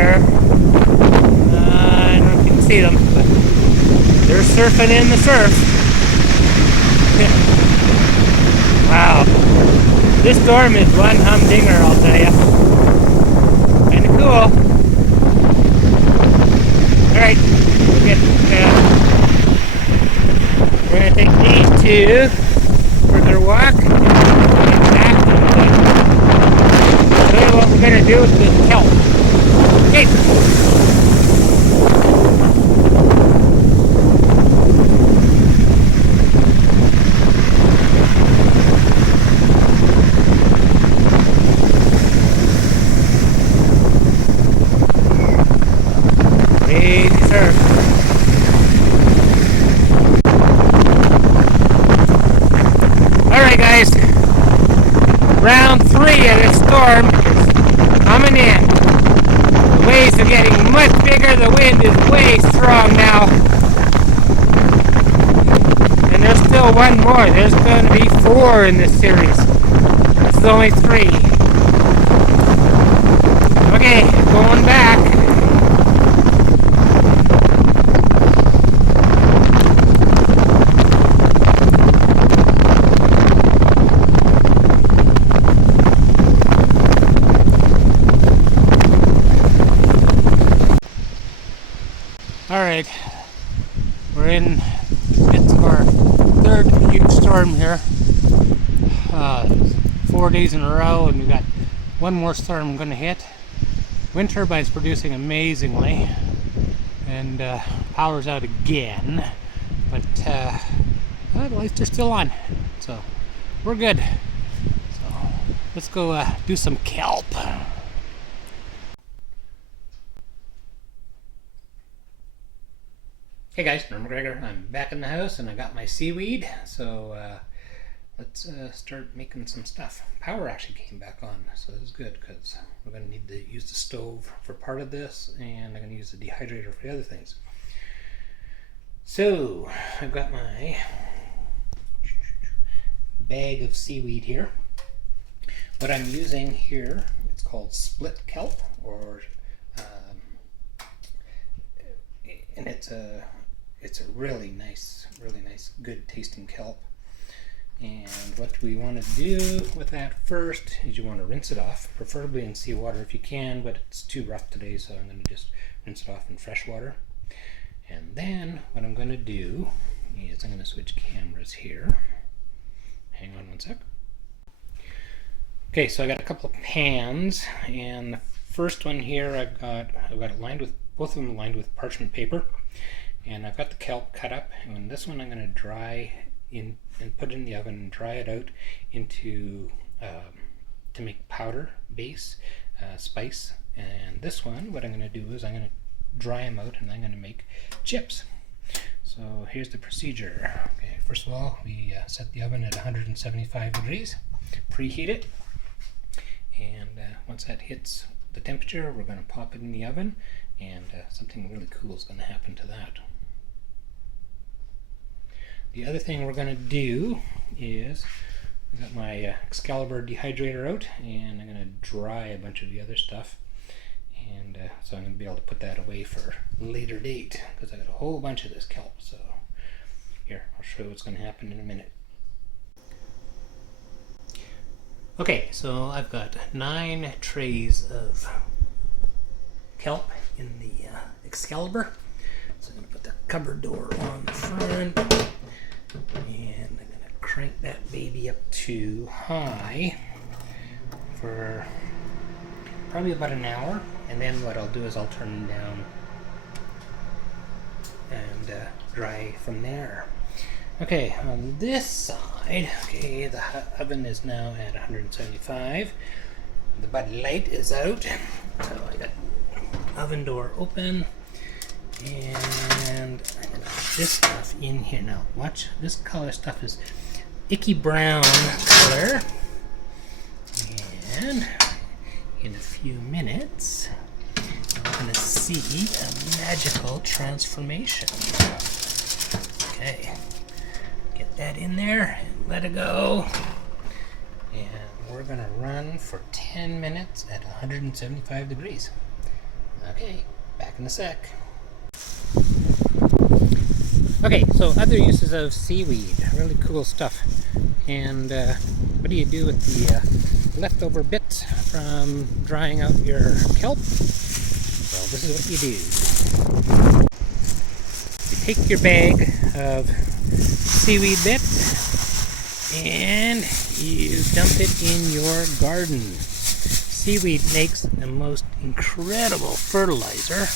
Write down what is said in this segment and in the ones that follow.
there. I don't know if you can see them, but they're surfing in the surf. Wow. This storm is one humdinger, I'll tell you. Kinda cool. Alright, we're gonna take these two for their walk. I'll tell you what we're gonna do with this kelp. Okay. Crazy surf. Alright guys, round 3 of this storm is coming in. The waves are getting much bigger, the wind is way strong now. And there's still one more, there's going to be 4 in this series. This is only 3. Okay, going back. Alright, we're in the midst of our 3rd huge storm here. 4 days in a row, and we've got one more storm going to hit. Wind turbine's producing amazingly, and power's out again, but the lights are still on, so we're good. So let's go do some kelp. Hey guys, I'm McGregor. I'm back in the house and I got my seaweed, so let's start making some stuff. Power actually came back on, so this is good because we're going to need to use the stove for part of this, and I'm going to use the dehydrator for the other things. So I've got my bag of seaweed here. What I'm using here, it's called split kelp, or and it's a really nice, good tasting kelp. And what we want to do with that first is you want to rinse it off, preferably in seawater if you can, but it's too rough today, so I'm going to just rinse it off in fresh water. And then what I'm going to do is I'm going to switch cameras here. Hang on one sec. Okay, so I got a couple of pans, and the first one here I've got it lined with, both of them lined with parchment paper, and I've got the kelp cut up, and this one I'm going to dry in and put in the oven and dry it out into to make powder base spice. And this one, what I'm going to do is I'm going to dry them out and I'm going to make chips. So here's the procedure. Okay, first of all, we set the oven at 175 degrees, preheat it, and once that hits the temperature, we're going to pop it in the oven, and something really cool is going to happen to that. The other thing we're going to do is I got my Excalibur dehydrator out, and I'm going to dry a bunch of the other stuff, and so I'm going to be able to put that away for a later date because I got a whole bunch of this kelp. So here, I'll show you what's going to happen in a minute. Okay, so I've got 9 trays of kelp in the Excalibur. So I'm going to put the cupboard door on the front, and I'm going to crank that baby up to high for probably about an hour, and then what I'll do is I'll turn them down and dry from there. Okay, on this side, okay, the oven is now at 175. The Bud Light is out, so I got oven door open, and I'm gonna put this stuff in here now. Watch, this color stuff is icky brown color, and in a few minutes we're gonna see a magical transformation. Okay, get that in there and let it go, and we're gonna run for 10 minutes at 175 degrees. Okay, back in a sec. Okay, so other uses of seaweed, really cool stuff. And what do you do with the leftover bits from drying out your kelp? Well, this is what you do. You take your bag of seaweed bits and you dump it in your garden. Seaweed makes the most incredible fertilizer,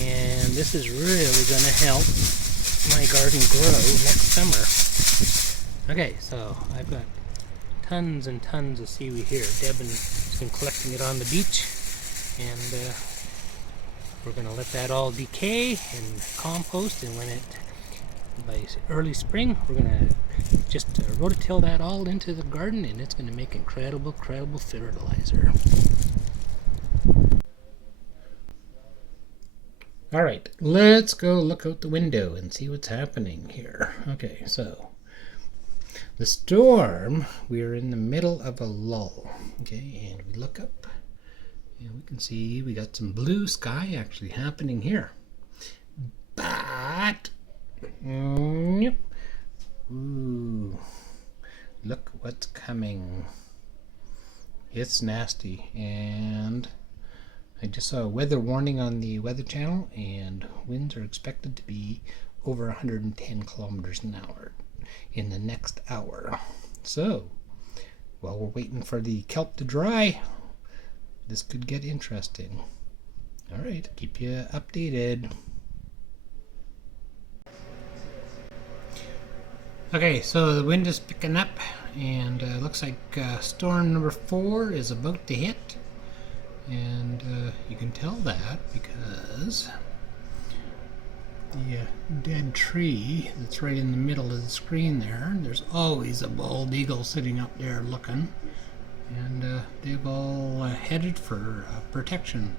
and this is really going to help my garden grow next summer. Okay, so I've got tons and tons of seaweed here. Devon's been collecting it on the beach, and we're going to let that all decay and compost, and by early spring we're going to just rototill that all into the garden, and it's going to make incredible fertilizer. Alright, let's go look out the window and see what's happening here. Okay, so the storm, we're in the middle of a lull. Okay, and we look up and we can see we got some blue sky actually happening here. But ooh, look what's coming. It's nasty, and I just saw a weather warning on the Weather Channel, and winds are expected to be over 110 kilometers an hour in the next hour. So, while we're waiting for the kelp to dry, this could get interesting. Alright, keep you updated. Okay, so the wind is picking up, and looks like storm number 4 is about to hit. And you can tell that because the dead tree that's right in the middle of the screen there's always a bald eagle sitting up there looking, and they've all headed for protection.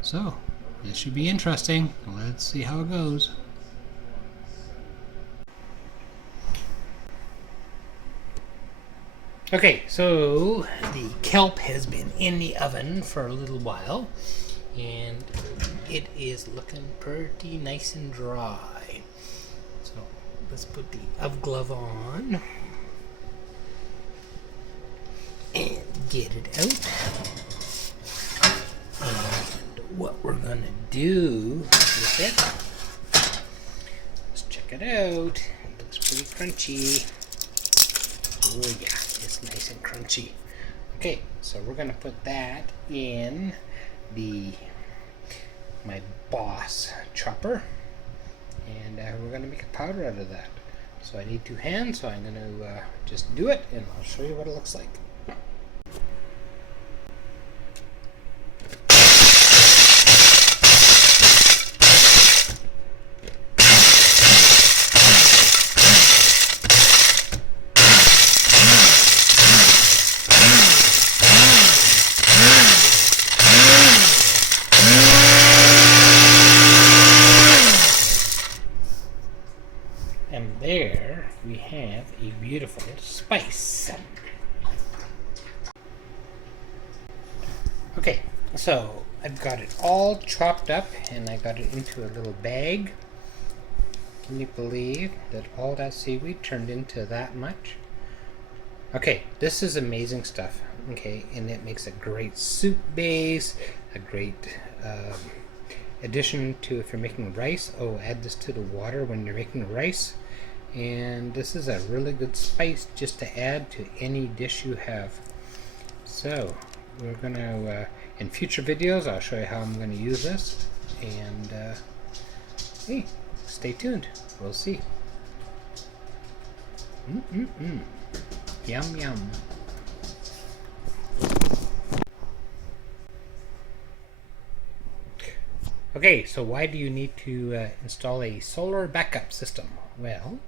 So this should be interesting. Let's see how it goes. Okay, so the kelp has been in the oven for a little while, and it is looking pretty nice and dry. So let's put the oven glove on and get it out. And what we're gonna do with it, let's check it out. It looks pretty crunchy. Oh yeah, it's nice and crunchy. Okay, so we're gonna put that in my Boss chopper, and we're gonna make a powder out of that. So I need 2 hands, so I'm gonna just do it, and I'll show you what it looks like. And there we have a beautiful spice. Okay, so I've got it all chopped up and I got it into a little bag. Can you believe that all that seaweed turned into that much? Okay, this is amazing stuff. Okay, and it makes a great soup base, a great addition to if you're making rice. Oh, add this to the water when you're making rice. And this is a really good spice just to add to any dish you have. So we're gonna in future videos I'll show you how I'm going to use this, and hey, stay tuned, we'll see. Yum yum. Okay, so why do you need to install a solar backup system? Well,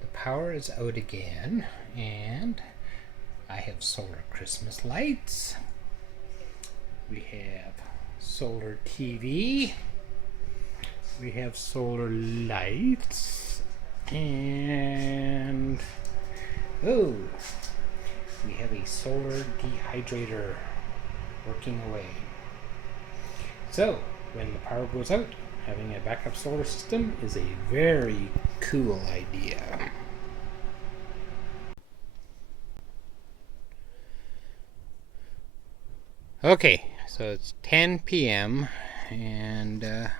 the power is out again, and I have solar Christmas lights. We have solar TV. We have solar lights. And oh, we have a solar dehydrator working away. So, when the power goes out, having a backup solar system is a very cool idea. Okay, so it's 10 p.m. and I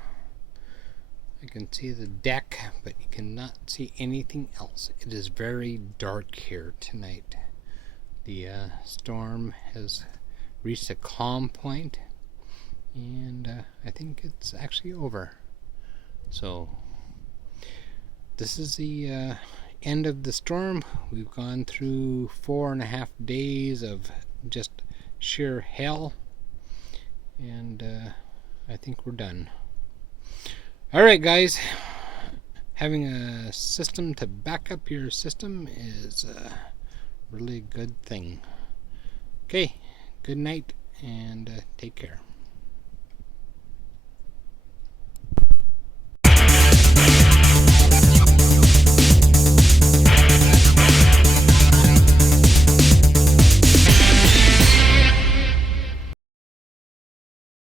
can see the deck, but you cannot see anything else. It is very dark here tonight. The storm has reached a calm point, and I think it's actually over. So this is the end of the storm. We've gone through 4.5 days of just sheer hell, and I think we're done. Alright guys, having a system to back up your system is a really good thing. Okay, good night and take care.